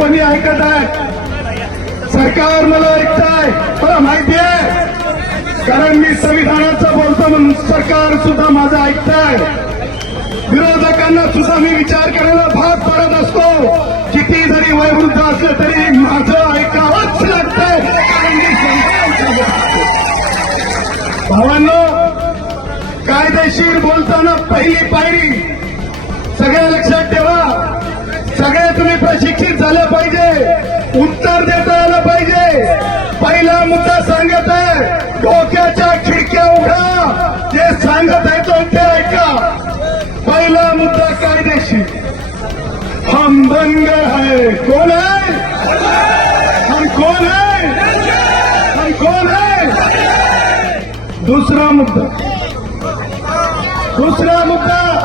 कोणी ऐकत आहे? सरकार मला ऐकताय. मला माहिती आहे. कारण मी संविधानाचं बोलतो म्हणून सरकार सुद्धा माझं ऐकताय. विरोधकांना सुद्धा मी विचार करायला भाग पडत असतो. किती जरी वयवृद्ध असलं तरी माझं ऐकावंच लागतंय. कारण मी भावांनो कायदेशीर बोलताना पहिली पायरी सगळ्या लक्षात ठेवा. सगळे तुम्ही प्रशिक्षित झालं पाहिजे. उत्तर देता आलं पाहिजे. पहिला मुद्दा सांगत आहे डोक्याच्या खिडक्या उघडा. जे सांगत आहे तो ते ऐका. पहिला मुद्दा कायदेशीर. हम बनगर है. कोण है? हम कोण है? हम कोण है? दुसरा मुद्दा. दुसरा मुद्दा.